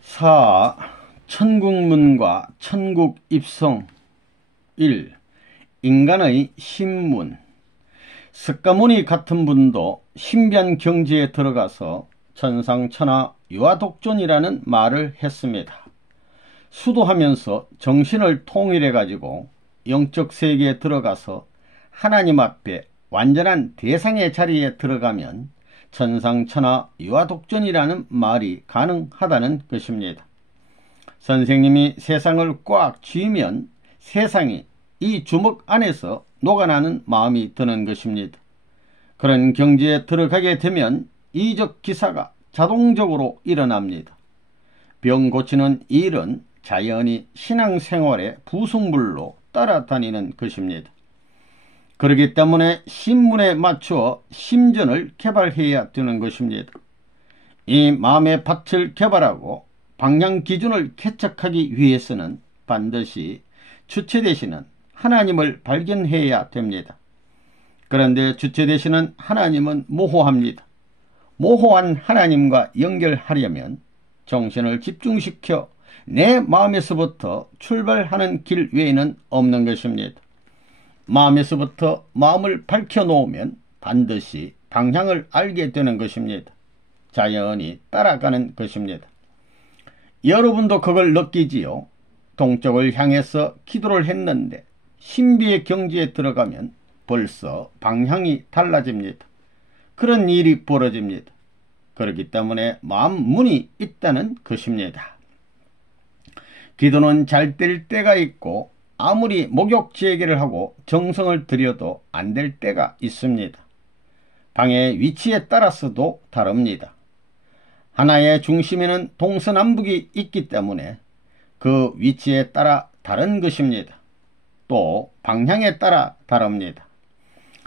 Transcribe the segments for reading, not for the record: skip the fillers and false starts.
4. 천국문과 천국입성. 1. 인간의 신문. 석가모니 같은 분도 신비한 경지에 들어가서 천상천하 유아독존이라는 말을 했습니다. 수도하면서 정신을 통일해 가지고 영적 세계에 들어가서 하나님 앞에 완전한 대상의 자리에 들어가면 천상천하 유아독존이라는 말이 가능하다는 것입니다. 선생님이 세상을 꽉 쥐면 세상이 이 주먹 안에서 녹아나는 마음이 드는 것입니다. 그런 경지에 들어가게 되면 이적 기사가 자동적으로 일어납니다. 병 고치는 일은 자연히 신앙생활의 부속물로 따라다니는 것입니다. 그렇기 때문에 신문에 맞추어 심전을 개발해야 되는 것입니다. 이 마음의 밭을 개발하고 방향 기준을 개척하기 위해서는 반드시 주체 되시는 하나님을 발견해야 됩니다. 그런데 주체 되시는 하나님은 모호합니다. 모호한 하나님과 연결하려면 정신을 집중시켜 내 마음에서부터 출발하는 길 외에는 없는 것입니다. 마음에서부터 마음을 밝혀놓으면 반드시 방향을 알게 되는 것입니다. 자연히 따라가는 것입니다. 여러분도 그걸 느끼지요. 동쪽을 향해서 기도를 했는데 신비의 경지에 들어가면 벌써 방향이 달라집니다. 그런 일이 벌어집니다. 그렇기 때문에 마음 문이 있다는 것입니다. 기도는 잘 될 때가 있고 아무리 목욕제기를 하고 정성을 들여도 안 될 때가 있습니다. 방의 위치에 따라서도 다릅니다. 하나의 중심에는 동서남북이 있기 때문에 그 위치에 따라 다른 것입니다. 또 방향에 따라 다릅니다.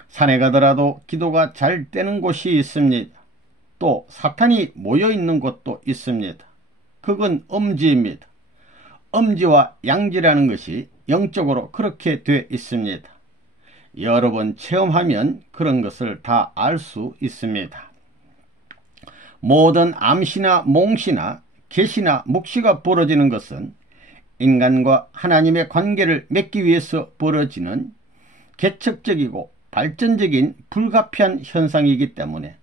산에 가더라도 기도가 잘 되는 곳이 있습니다. 또 사탄이 모여있는 곳도 있습니다. 그건 엄지입니다. 엄지와 양지라는 것이 영적으로 그렇게 돼 있습니다. 여러 번 체험하면 그런 것을 다 알 수 있습니다. 모든 암시나 몽시나 계시나 묵시가 벌어지는 것은 인간과 하나님의 관계를 맺기 위해서 벌어지는 개척적이고 발전적인 불가피한 현상이기 때문에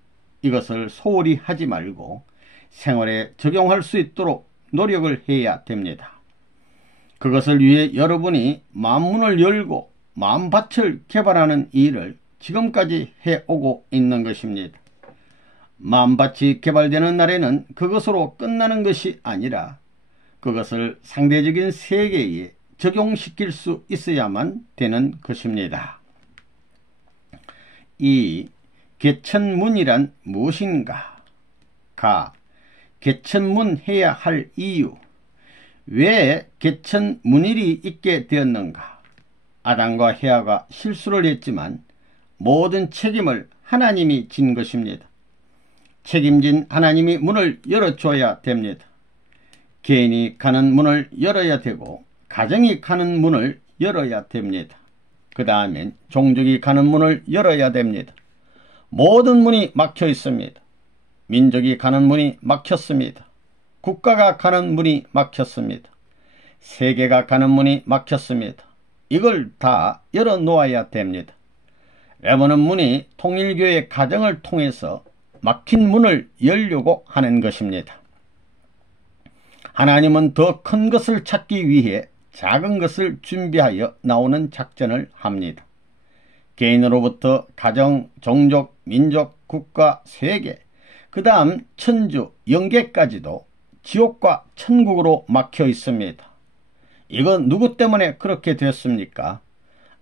이것을 소홀히 하지 말고 생활에 적용할 수 있도록 노력을 해야 됩니다. 그것을 위해 여러분이 마음문을 열고 마음밭을 개발하는 일을 지금까지 해오고 있는 것입니다. 마음밭이 개발되는 날에는 그것으로 끝나는 것이 아니라 그것을 상대적인 세계에 적용시킬 수 있어야만 되는 것입니다. 이 개천문이란 무엇인가? 개천문해야 할 이유. 왜 개천문일이 있게 되었는가? 아담과 헤아가 실수를 했지만 모든 책임을 하나님이 진 것입니다. 책임진 하나님이 문을 열어줘야 됩니다. 개인이 가는 문을 열어야 되고 가정이 가는 문을 열어야 됩니다. 그 다음엔 종족이 가는 문을 열어야 됩니다. 모든 문이 막혀 있습니다. 민족이 가는 문이 막혔습니다. 국가가 가는 문이 막혔습니다. 세계가 가는 문이 막혔습니다. 이걸 다 열어놓아야 됩니다. 레몬은 문이 통일교의 가정을 통해서 막힌 문을 열려고 하는 것입니다. 하나님은 더 큰 것을 찾기 위해 작은 것을 준비하여 나오는 작전을 합니다. 개인으로부터 가정, 종족, 민족, 국가, 세계, 그 다음 천주, 영계까지도 지옥과 천국으로 막혀 있습니다. 이건 누구 때문에 그렇게 됐습니까?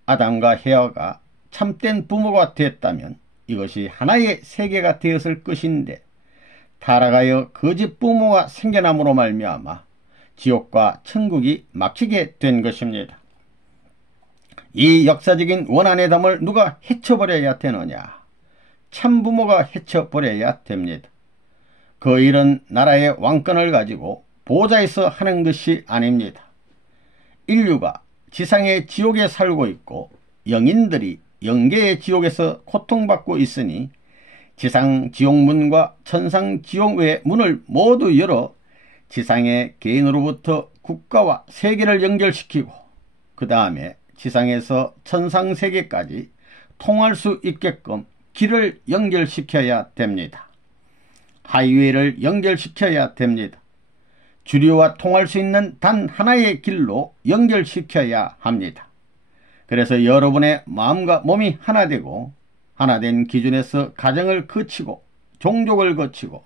아담과 헤아가 참된 부모가 됐다면 이것이 하나의 세계가 되었을 것인데 타락하여 거짓 부모가 생겨남으로 말미암아 지옥과 천국이 막히게 된 것입니다. 이 역사적인 원한의 담을 누가 헤쳐버려야 되느냐? 참부모가 헤쳐버려야 됩니다. 그 일은 나라의 왕권을 가지고 보좌에서 하는 것이 아닙니다. 인류가 지상의 지옥에 살고 있고 영인들이 영계의 지옥에서 고통받고 있으니 지상 지옥문과 천상 지옥의 문을 모두 열어 지상의 개인으로부터 국가와 세계를 연결시키고 그 다음에 지상에서 천상세계까지 통할 수 있게끔 길을 연결시켜야 됩니다. 하이웨이를 연결시켜야 됩니다. 주류와 통할 수 있는 단 하나의 길로 연결시켜야 합니다. 그래서 여러분의 마음과 몸이 하나 되고 하나된 기준에서 가정을 거치고 종족을 거치고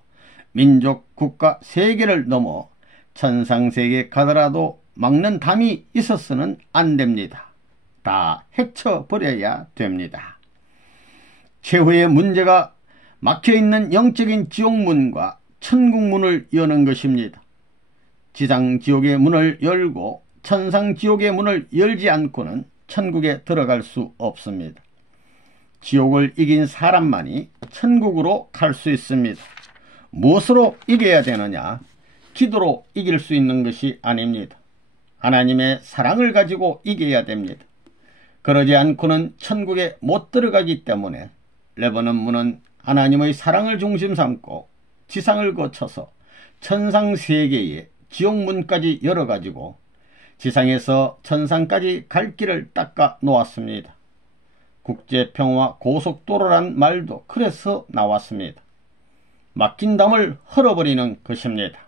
민족, 국가, 세계를 넘어 천상세계 가더라도 막는 담이 있어서는 안 됩니다. 다 헤쳐버려야 됩니다. 최후의 문제가 막혀있는 영적인 지옥문과 천국문을 여는 것입니다. 지상지옥의 문을 열고 천상지옥의 문을 열지 않고는 천국에 들어갈 수 없습니다. 지옥을 이긴 사람만이 천국으로 갈 수 있습니다. 무엇으로 이겨야 되느냐? 기도로 이길 수 있는 것이 아닙니다. 하나님의 사랑을 가지고 이겨야 됩니다. 그러지 않고는 천국에 못 들어가기 때문에 레버넌 문은 하나님의 사랑을 중심 삼고 지상을 거쳐서 천상세계의 지옥문까지 열어가지고 지상에서 천상까지 갈 길을 닦아 놓았습니다. 국제평화 고속도로란 말도 그래서 나왔습니다. 막힌 담을 헐어버리는 것입니다.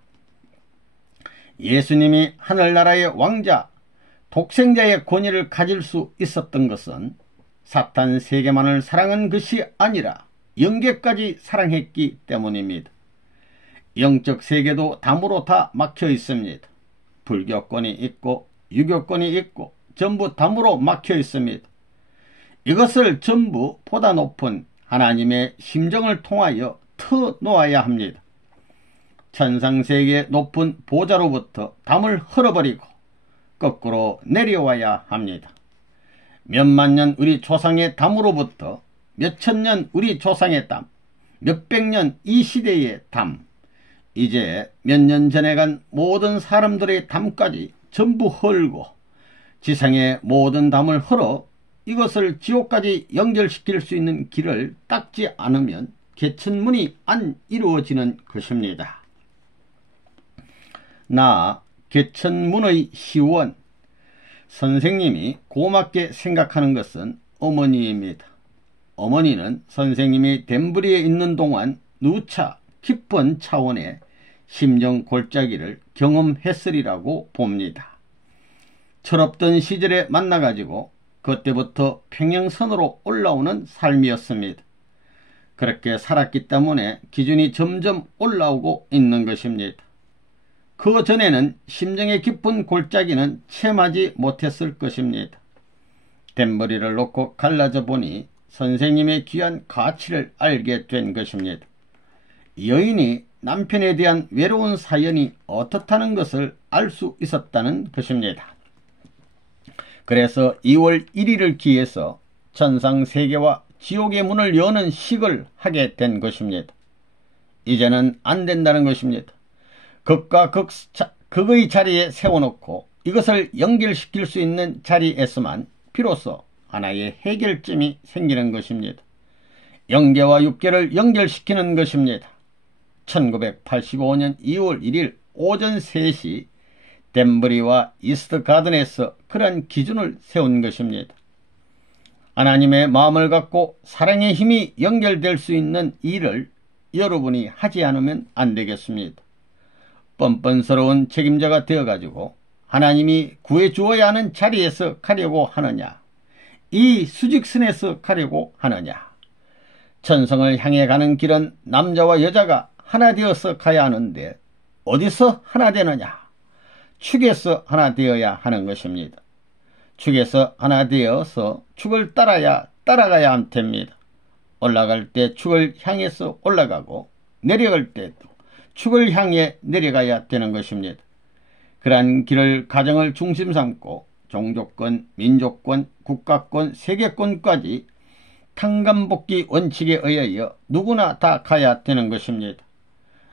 예수님이 하늘나라의 왕자, 독생자의 권위를 가질 수 있었던 것은 사탄 세계만을 사랑한 것이 아니라 영계까지 사랑했기 때문입니다. 영적 세계도 담으로 다 막혀 있습니다. 불교권이 있고 유교권이 있고 전부 담으로 막혀 있습니다. 이것을 전부 보다 높은 하나님의 심정을 통하여 터놓아야 합니다. 천상세계의 높은 보좌로부터 담을 헐어버리고 거꾸로 내려와야 합니다. 몇만 년 우리 조상의 담으로부터 몇천 년 우리 조상의 담, 몇백 년 이 시대의 담, 이제 몇 년 전에 간 모든 사람들의 담까지 전부 헐고 지상의 모든 담을 헐어 이것을 지옥까지 연결시킬 수 있는 길을 닦지 않으면 개천문이 안 이루어지는 것입니다. 나 개천문의 시원, 선생님이 고맙게 생각하는 것은 어머니입니다. 어머니는 선생님이 덴버리에 있는 동안 누차 깊은 차원의 심정 골짜기를 경험했으리라고 봅니다. 철없던 시절에 만나가지고 그때부터 평행선으로 올라오는 삶이었습니다. 그렇게 살았기 때문에 기준이 점점 올라오고 있는 것입니다. 그 전에는 심정의 깊은 골짜기는 체험하지 못했을 것입니다. 덴버리를 놓고 갈라져 보니 선생님의 귀한 가치를 알게 된 것입니다. 여인이 남편에 대한 외로운 사연이 어떻다는 것을 알 수 있었다는 것입니다. 그래서 2월 1일을 기해서 천상세계와 지옥의 문을 여는 식을 하게 된 것입니다. 이제는 안 된다는 것입니다. 극과 극의 자리에 세워놓고 이것을 연결시킬 수 있는 자리에서만 비로소 하나의 해결점이 생기는 것입니다. 영계와 육계를 연결시키는 것입니다. 1985년 2월 1일 오전 3시 덴버리와 이스트 가든에서 그런 기준을 세운 것입니다. 하나님의 마음을 갖고 사랑의 힘이 연결될 수 있는 일을 여러분이 하지 않으면 안 되겠습니다. 뻔뻔스러운 책임자가 되어가지고 하나님이 구해주어야 하는 자리에서 가려고 하느냐, 이 수직선에서 가려고 하느냐. 천성을 향해 가는 길은 남자와 여자가 하나 되어서 가야 하는데 어디서 하나 되느냐? 축에서 하나 되어야 하는 것입니다. 축에서 하나 되어서 축을 따라가야 됩니다. 올라갈 때 축을 향해서 올라가고 내려갈 때도 축을 향해 내려가야 되는 것입니다. 그러한 길을 가정을 중심 삼고 종교권, 민족권, 국가권, 세계권까지 탕감복귀 원칙에 의하여 누구나 다 가야 되는 것입니다.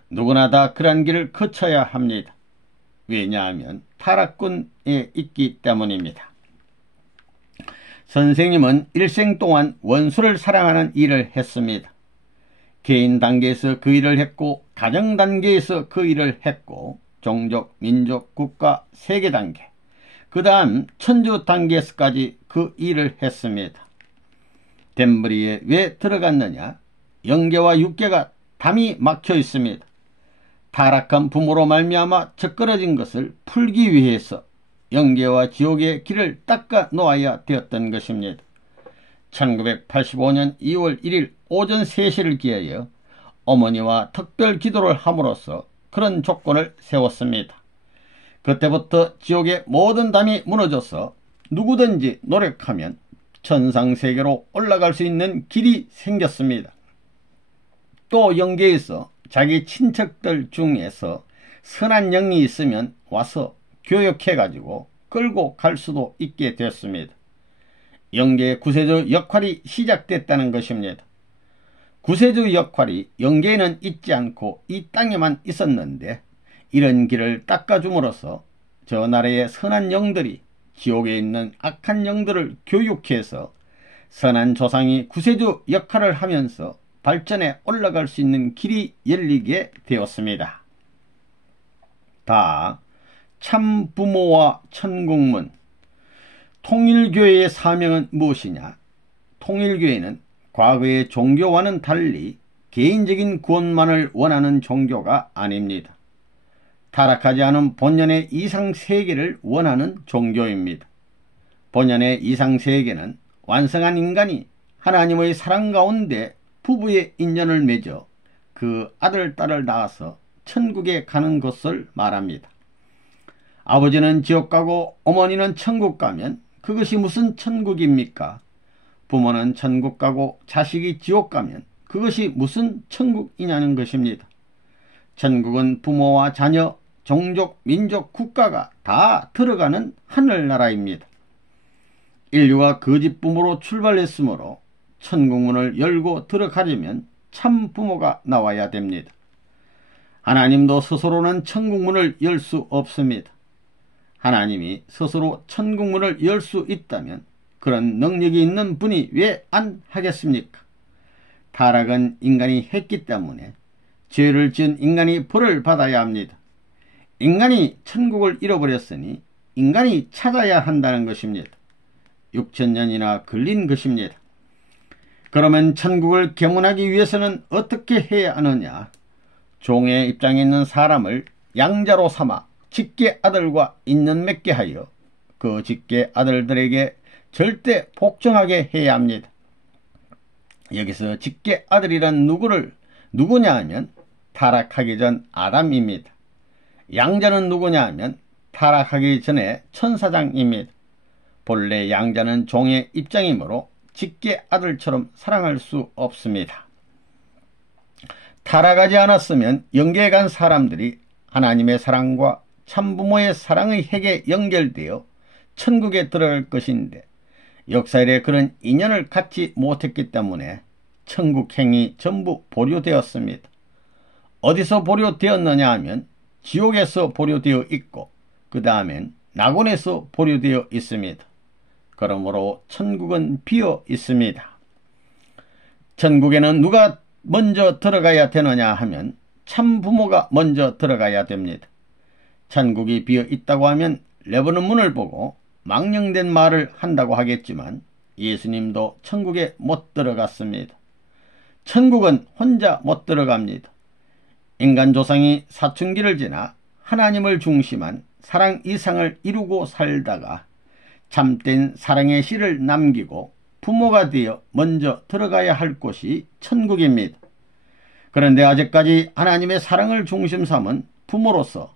누구나 다 그러한 길을 거쳐야 합니다. 왜냐하면 타락권에 있기 때문입니다. 선생님은 일생 동안 원수를 사랑하는 일을 했습니다. 개인 단계에서 그 일을 했고 가정 단계에서 그 일을 했고 종족, 민족, 국가, 세계 단계, 그 다음 천주 단계에서까지 그 일을 했습니다. 덴브리에 왜 들어갔느냐? 영계와 육계가 담이 막혀 있습니다. 타락한 부모로 말미암아 적그러진 것을 풀기 위해서 영계와 지옥의 길을 닦아 놓아야 되었던 것입니다. 1985년 2월 1일 오전 3시를 기하여 어머니와 특별 기도를 함으로써 그런 조건을 세웠습니다. 그때부터 지옥의 모든 담이 무너져서 누구든지 노력하면 천상세계로 올라갈 수 있는 길이 생겼습니다. 또 영계에서 자기 친척들 중에서 선한 영이 있으면 와서 교육해가지고 끌고 갈 수도 있게 됐습니다. 영계의 구세주 역할이 시작됐다는 것입니다. 구세주 역할이 영계에는 있지 않고 이 땅에만 있었는데 이런 길을 닦아줌으로써 저 나라의 선한 영들이 지옥에 있는 악한 영들을 교육해서 선한 조상이 구세주 역할을 하면서 발전에 올라갈 수 있는 길이 열리게 되었습니다. 다 참부모와 천국문. 통일교회의 사명은 무엇이냐? 통일교회는 과거의 종교와는 달리 개인적인 구원만을 원하는 종교가 아닙니다. 타락하지 않은 본연의 이상세계를 원하는 종교입니다. 본연의 이상세계는 완성한 인간이 하나님의 사랑 가운데 부부의 인연을 맺어 그 아들, 딸을 낳아서 천국에 가는 것을 말합니다. 아버지는 지옥 가고 어머니는 천국 가면 그것이 무슨 천국입니까? 부모는 천국 가고 자식이 지옥 가면 그것이 무슨 천국이냐는 것입니다. 천국은 부모와 자녀, 종족, 민족, 국가가 다 들어가는 하늘나라입니다. 인류가 거짓 부모로 출발했으므로 천국문을 열고 들어가려면 참 부모가 나와야 됩니다. 하나님도 스스로는 천국문을 열 수 없습니다. 하나님이 스스로 천국문을 열 수 있다면 그런 능력이 있는 분이 왜 안 하겠습니까? 타락은 인간이 했기 때문에 죄를 지은 인간이 벌을 받아야 합니다. 인간이 천국을 잃어버렸으니 인간이 찾아야 한다는 것입니다. 6,000년이나 걸린 것입니다. 그러면 천국을 개문하기 위해서는 어떻게 해야 하느냐? 종의 입장에 있는 사람을 양자로 삼아 직계 아들과 인연 맺게 하여 그 직계 아들들에게 절대 복종하게 해야 합니다. 여기서 직계 아들이란 누구냐 하면 타락하기 전 아담입니다. 양자는 누구냐 하면 타락하기 전에 천사장입니다. 본래 양자는 종의 입장이므로 직계 아들처럼 사랑할 수 없습니다. 타락하지 않았으면 영계에 간 사람들이 하나님의 사랑과 참부모의 사랑의 핵에 연결되어 천국에 들어갈 것인데 역사일에 그런 인연을 갖지 못했기 때문에 천국행이 전부 보류되었습니다. 어디서 보류되었느냐 하면 지옥에서 보류되어 있고 그 다음엔 낙원에서 보류되어 있습니다. 그러므로 천국은 비어 있습니다. 천국에는 누가 먼저 들어가야 되느냐 하면 참부모가 먼저 들어가야 됩니다. 천국이 비어 있다고 하면 레버는 문을 보고 망령된 말을 한다고 하겠지만 예수님도 천국에 못 들어갔습니다. 천국은 혼자 못 들어갑니다. 인간 조상이 사춘기를 지나 하나님을 중심한 사랑 이상을 이루고 살다가 참된 사랑의 씨를 남기고 부모가 되어 먼저 들어가야 할 곳이 천국입니다. 그런데 아직까지 하나님의 사랑을 중심 삼은 부모로서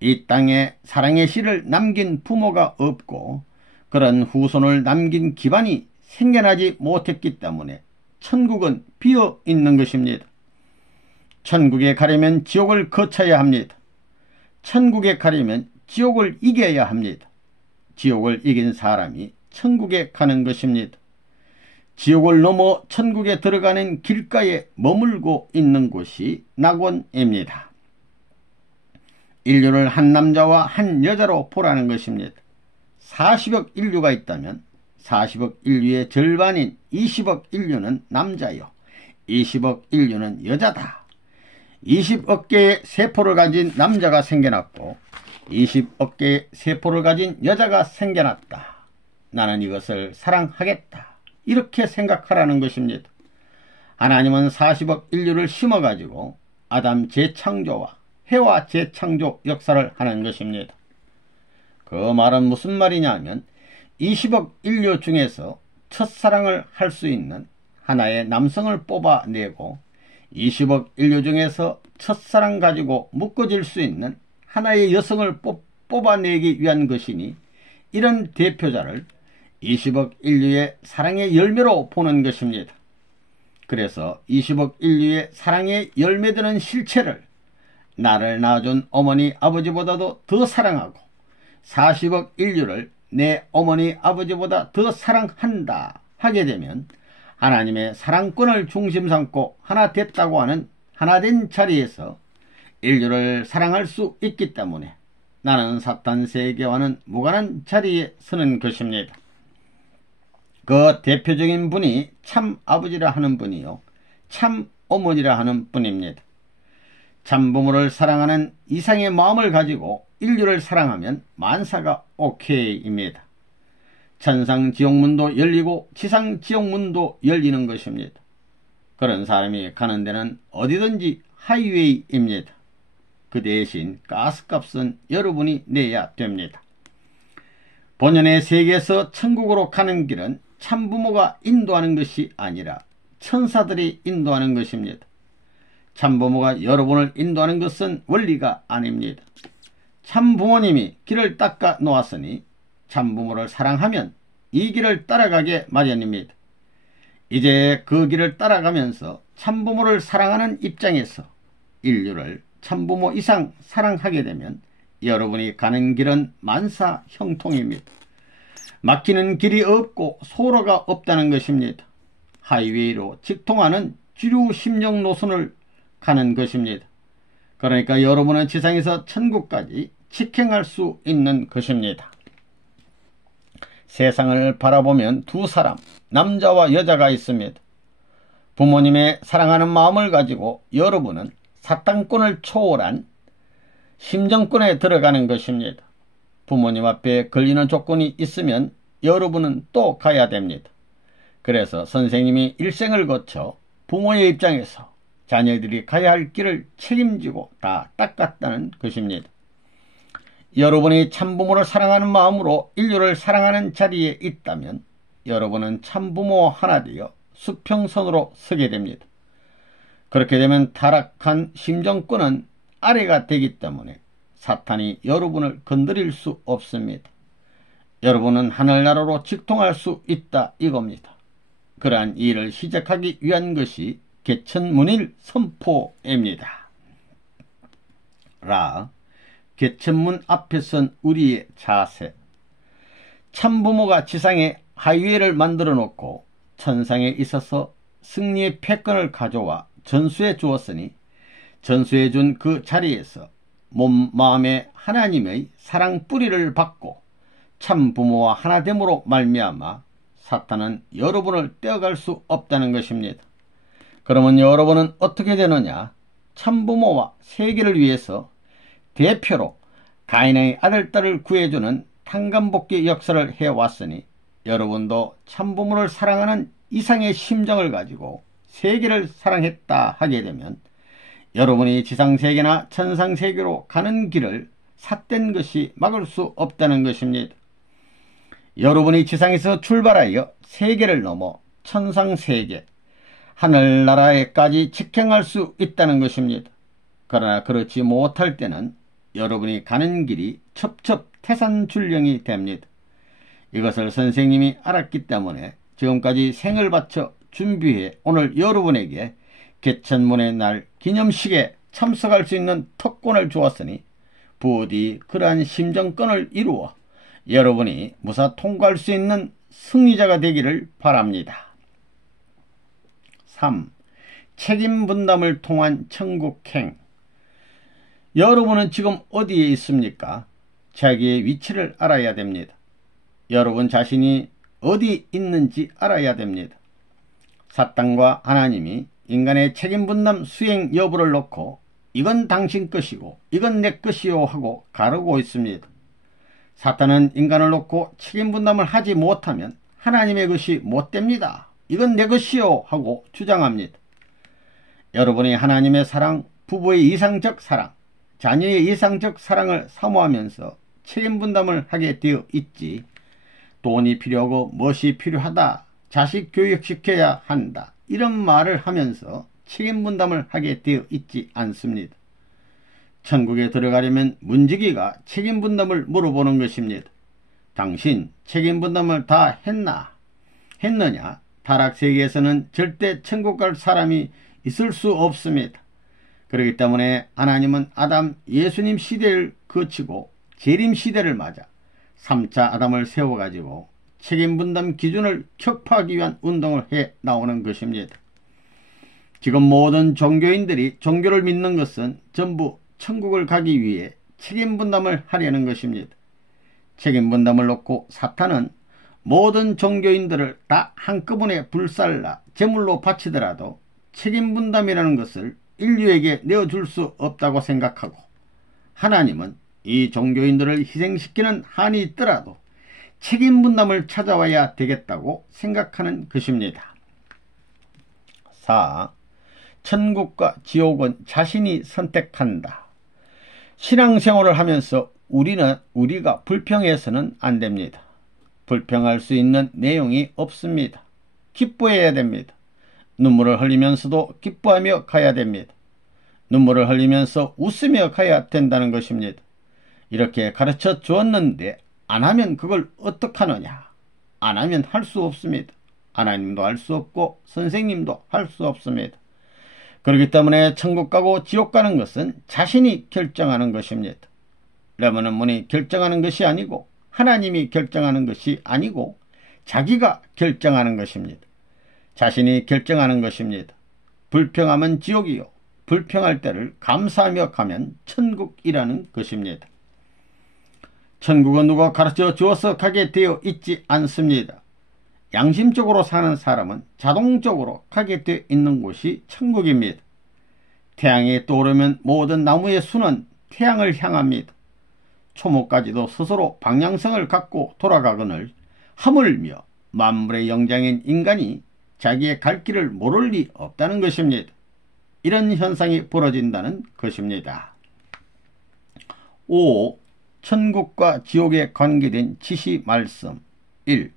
이 땅에 사랑의 씨를 남긴 부모가 없고 그런 후손을 남긴 기반이 생겨나지 못했기 때문에 천국은 비어 있는 것입니다. 천국에 가려면 지옥을 거쳐야 합니다. 천국에 가려면 지옥을 이겨야 합니다. 지옥을 이긴 사람이 천국에 가는 것입니다. 지옥을 넘어 천국에 들어가는 길가에 머물고 있는 곳이 낙원입니다. 인류를 한 남자와 한 여자로 보라는 것입니다. 40억 인류가 있다면 40억 인류의 절반인 20억 인류는 남자요 20억 인류는 여자다. 20억 개의 세포를 가진 남자가 생겨났고 20억 개의 세포를 가진 여자가 생겨났다. 나는 이것을 사랑하겠다. 이렇게 생각하라는 것입니다. 하나님은 40억 인류를 심어가지고 아담 재창조와 해와 재창조 역사를 하는 것입니다. 그 말은 무슨 말이냐 하면 20억 인류 중에서 첫사랑을 할 수 있는 하나의 남성을 뽑아내고 20억 인류 중에서 첫사랑 가지고 묶어질 수 있는 하나의 여성을 뽑아내기 위한 것이니 이런 대표자를 20억 인류의 사랑의 열매로 보는 것입니다. 그래서 20억 인류의 사랑의 열매되는 실체를 나를 낳아준 어머니 아버지보다도 더 사랑하고 40억 인류를 내 어머니 아버지보다 더 사랑한다 하게 되면 하나님의 사랑권을 중심 삼고 하나 됐다고 하는 하나된 자리에서 인류를 사랑할 수 있기 때문에 나는 사탄 세계와는 무관한 자리에 서는 것입니다. 그 대표적인 분이 참 아버지라 하는 분이요 참 어머니라 하는 분입니다. 참 부모를 사랑하는 이상의 마음을 가지고 인류를 사랑하면 만사가 오케이입니다. 천상 지옥문도 열리고 지상 지옥문도 열리는 것입니다. 그런 사람이 가는 데는 어디든지 하이웨이입니다. 그 대신 가스값은 여러분이 내야 됩니다. 본연의 세계에서 천국으로 가는 길은 참부모가 인도하는 것이 아니라 천사들이 인도하는 것입니다. 참부모가 여러분을 인도하는 것은 원리가 아닙니다. 참부모님이 길을 닦아 놓았으니 참부모를 사랑하면 이 길을 따라가게 마련입니다. 이제 그 길을 따라가면서 참부모를 사랑하는 입장에서 인류를 참부모 이상 사랑하게 되면 여러분이 가는 길은 만사 형통입니다. 막히는 길이 없고 소로가 없다는 것입니다. 하이웨이로 직통하는 주류 심령 노선을 가는 것입니다. 그러니까 여러분은 지상에서 천국까지 직행할 수 있는 것입니다. 세상을 바라보면 두 사람, 남자와 여자가 있습니다. 부모님의 사랑하는 마음을 가지고 여러분은 사탄권을 초월한 심정권에 들어가는 것입니다. 부모님 앞에 걸리는 조건이 있으면 여러분은 또 가야 됩니다. 그래서 선생님이 일생을 거쳐 부모의 입장에서 자녀들이 가야 할 길을 책임지고 다 닦았다는 것입니다. 여러분이 참부모를 사랑하는 마음으로 인류를 사랑하는 자리에 있다면 여러분은 참부모 하나 되어 수평선으로 서게 됩니다. 그렇게 되면 타락한 심정권은 아래가 되기 때문에 사탄이 여러분을 건드릴 수 없습니다. 여러분은 하늘나라로 직통할 수 있다 이겁니다. 그러한 일을 시작하기 위한 것이 개천문일 선포입니다. 개천문 앞에 선 우리의 자세. 참부모가 지상에 하이웨이를 만들어 놓고 천상에 있어서 승리의 패권을 가져와 전수해 주었으니 전수해 준 그 자리에서 몸 마음에 하나님의 사랑 뿌리를 받고 참부모와 하나됨으로 말미암아 사탄은 여러분을 떼어갈 수 없다는 것입니다. 그러면 여러분은 어떻게 되느냐? 참부모와 세계를 위해서 대표로 가인의 아들, 딸을 구해주는 탕감복귀 역사를 해왔으니 여러분도 참부모를 사랑하는 이상의 심정을 가지고 세계를 사랑했다 하게 되면 여러분이 지상세계나 천상세계로 가는 길을 삿된 것이 막을 수 없다는 것입니다. 여러분이 지상에서 출발하여 세계를 넘어 천상세계, 하늘나라에까지 직행할 수 있다는 것입니다. 그러나 그렇지 못할 때는 여러분이 가는 길이 첩첩태산줄령이 됩니다. 이것을 선생님이 알았기 때문에 지금까지 생을 바쳐 준비해 오늘 여러분에게 개천문의 날 기념식에 참석할 수 있는 특권을 주었으니 부디 그러한 심정권을 이루어 여러분이 무사 통과할 수 있는 승리자가 되기를 바랍니다. 3. 책임 분담을 통한 천국행. 여러분은 지금 어디에 있습니까? 자기의 위치를 알아야 됩니다. 여러분 자신이 어디 있는지 알아야 됩니다. 사탄과 하나님이 인간의 책임 분담 수행 여부를 놓고 이건 당신 것이고 이건 내 것이요 하고 가르고 있습니다. 사탄은 인간을 놓고 책임 분담을 하지 못하면 하나님의 것이 못됩니다. 이건 내 것이요 하고 주장합니다. 여러분이 하나님의 사랑, 부부의 이상적 사랑, 자녀의 이상적 사랑을 사모하면서 책임 분담을 하게 되어 있지, 돈이 필요하고 무엇이 필요하다, 자식 교육시켜야 한다, 이런 말을 하면서 책임 분담을 하게 되어 있지 않습니다. 천국에 들어가려면 문지기가 책임 분담을 물어보는 것입니다. 당신 책임 분담을 다 했느냐? 타락세계에서는 절대 천국 갈 사람이 있을 수 없습니다. 그렇기 때문에 하나님은 아담 예수님 시대를 거치고 재림 시대를 맞아 3차 아담을 세워가지고 책임 분담 기준을 격파하기 위한 운동을 해 나오는 것입니다. 지금 모든 종교인들이 종교를 믿는 것은 전부 천국을 가기 위해 책임 분담을 하려는 것입니다. 책임 분담을 놓고 사탄은 모든 종교인들을 다 한꺼번에 불살라 제물로 바치더라도 책임 분담이라는 것을 인류에게 내어줄 수 없다고 생각하고, 하나님은 이 종교인들을 희생시키는 한이 있더라도 책임 분담을 찾아와야 되겠다고 생각하는 것입니다. 4. 천국과 지옥은 자신이 선택한다. 신앙생활을 하면서 우리가 불평해서는 안 됩니다. 불평할 수 있는 내용이 없습니다. 기뻐해야 됩니다. 눈물을 흘리면서도 기뻐하며 가야 됩니다. 눈물을 흘리면서 웃으며 가야 된다는 것입니다. 이렇게 가르쳐 주었는데 안 하면 그걸 어떡하느냐? 안 하면 할 수 없습니다. 하나님도 할 수 없고 선생님도 할 수 없습니다. 그렇기 때문에 천국 가고 지옥 가는 것은 자신이 결정하는 것입니다. 레몬은문이 결정하는 것이 아니고 하나님이 결정하는 것이 아니고 자기가 결정하는 것입니다. 자신이 결정하는 것입니다. 불평하면 지옥이요, 불평할 때를 감사하며 가면 천국이라는 것입니다. 천국은 누가 가르쳐 주어서 가게 되어 있지 않습니다. 양심적으로 사는 사람은 자동적으로 가게 되어 있는 곳이 천국입니다. 태양이 떠오르면 모든 나무의 수는 태양을 향합니다. 초목까지도 스스로 방향성을 갖고 돌아가거늘 하물며 만물의 영장인 인간이 자기의 갈 길을 모를 리 없다는 것입니다. 이런 현상이 벌어진다는 것입니다. 5. 천국과 지옥에 관계된 지시 말씀. 1.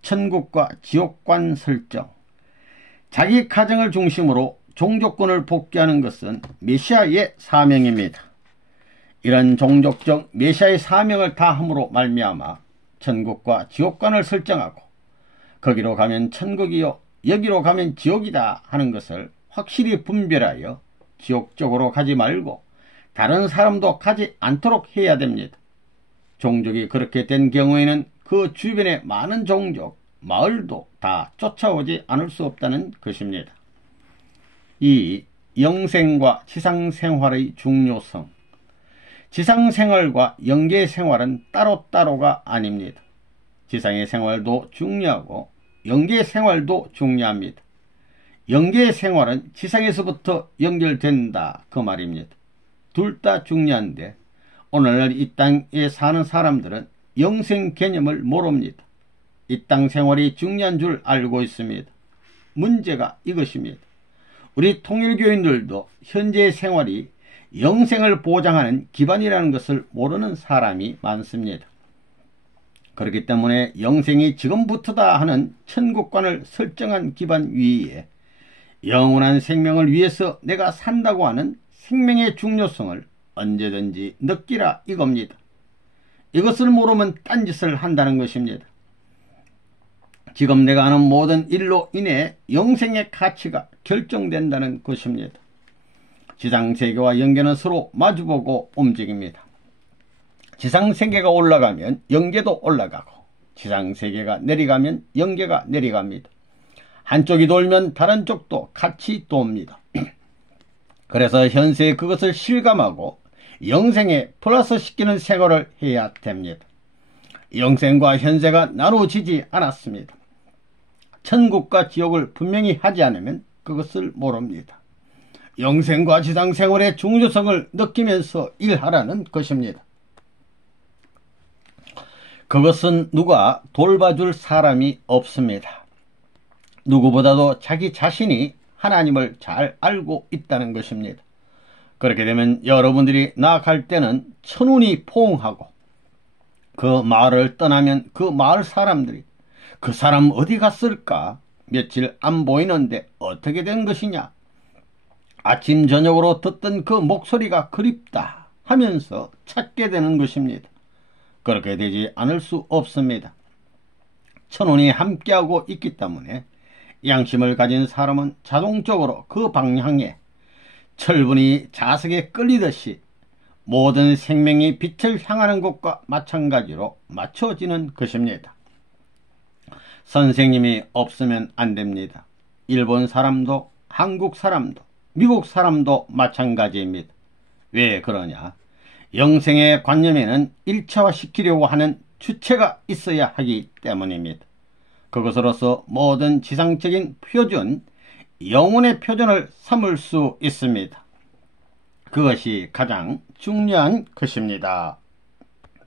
천국과 지옥관 설정. 자기 가정을 중심으로 종족권을 복귀하는 것은 메시아의 사명입니다. 이런 종족적 메시아의 사명을 다함으로 말미암아 천국과 지옥관을 설정하고 거기로 가면 천국이요 여기로 가면 지옥이다 하는 것을 확실히 분별하여 지옥 쪽으로 가지 말고 다른 사람도 가지 않도록 해야 됩니다. 종족이 그렇게 된 경우에는 그 주변의 많은 종족, 마을도 다 쫓아오지 않을 수 없다는 것입니다. 2. 영생과 지상생활의 중요성. 지상생활과 영계생활은 따로따로가 아닙니다. 지상의 생활도 중요하고 영계생활도 중요합니다. 영계생활은 지상에서부터 연결된다 그 말입니다. 둘 다 중요한데 오늘날 이 땅에 사는 사람들은 영생 개념을 모릅니다. 이 땅 생활이 중요한 줄 알고 있습니다. 문제가 이것입니다. 우리 통일교인들도 현재의 생활이 영생을 보장하는 기반이라는 것을 모르는 사람이 많습니다. 그렇기 때문에 영생이 지금부터다 하는 천국관을 설정한 기반 위에 영원한 생명을 위해서 내가 산다고 하는 생명의 중요성을 언제든지 느끼라 이겁니다. 이것을 모르면 딴짓을 한다는 것입니다. 지금 내가 하는 모든 일로 인해 영생의 가치가 결정된다는 것입니다. 지상세계와 영계는 서로 마주보고 움직입니다. 지상세계가 올라가면 영계도 올라가고 지상세계가 내려가면 영계가 내려갑니다. 한쪽이 돌면 다른 쪽도 같이 돕니다. 그래서 현세에 그것을 실감하고 영생에 플러스시키는 생활을 해야 됩니다. 영생과 현세가 나누어지지 않았습니다. 천국과 지옥을 분명히 하지 않으면 그것을 모릅니다. 영생과 지상생활의 중요성을 느끼면서 일하라는 것입니다. 그것은 누가 돌봐줄 사람이 없습니다. 누구보다도 자기 자신이 하나님을 잘 알고 있다는 것입니다. 그렇게 되면 여러분들이 나아갈 때는 천운이 포옹하고 그 마을을 떠나면 그 마을 사람들이 그 사람 어디 갔을까? 며칠 안 보이는데 어떻게 된 것이냐? 아침 저녁으로 듣던 그 목소리가 그립다 하면서 찾게 되는 것입니다. 그렇게 되지 않을 수 없습니다. 천운이 함께하고 있기 때문에 양심을 가진 사람은 자동적으로 그 방향에 철분이 자석에 끌리듯이 모든 생명이 빛을 향하는 것과 마찬가지로 맞춰지는 것입니다. 선생님이 없으면 안 됩니다. 일본 사람도 한국 사람도 미국 사람도 마찬가지입니다. 왜 그러냐? 영생의 관념에는 일체화시키려고 하는 주체가 있어야 하기 때문입니다. 그것으로서 모든 지상적인 표준, 영혼의 표준을 삼을 수 있습니다. 그것이 가장 중요한 것입니다.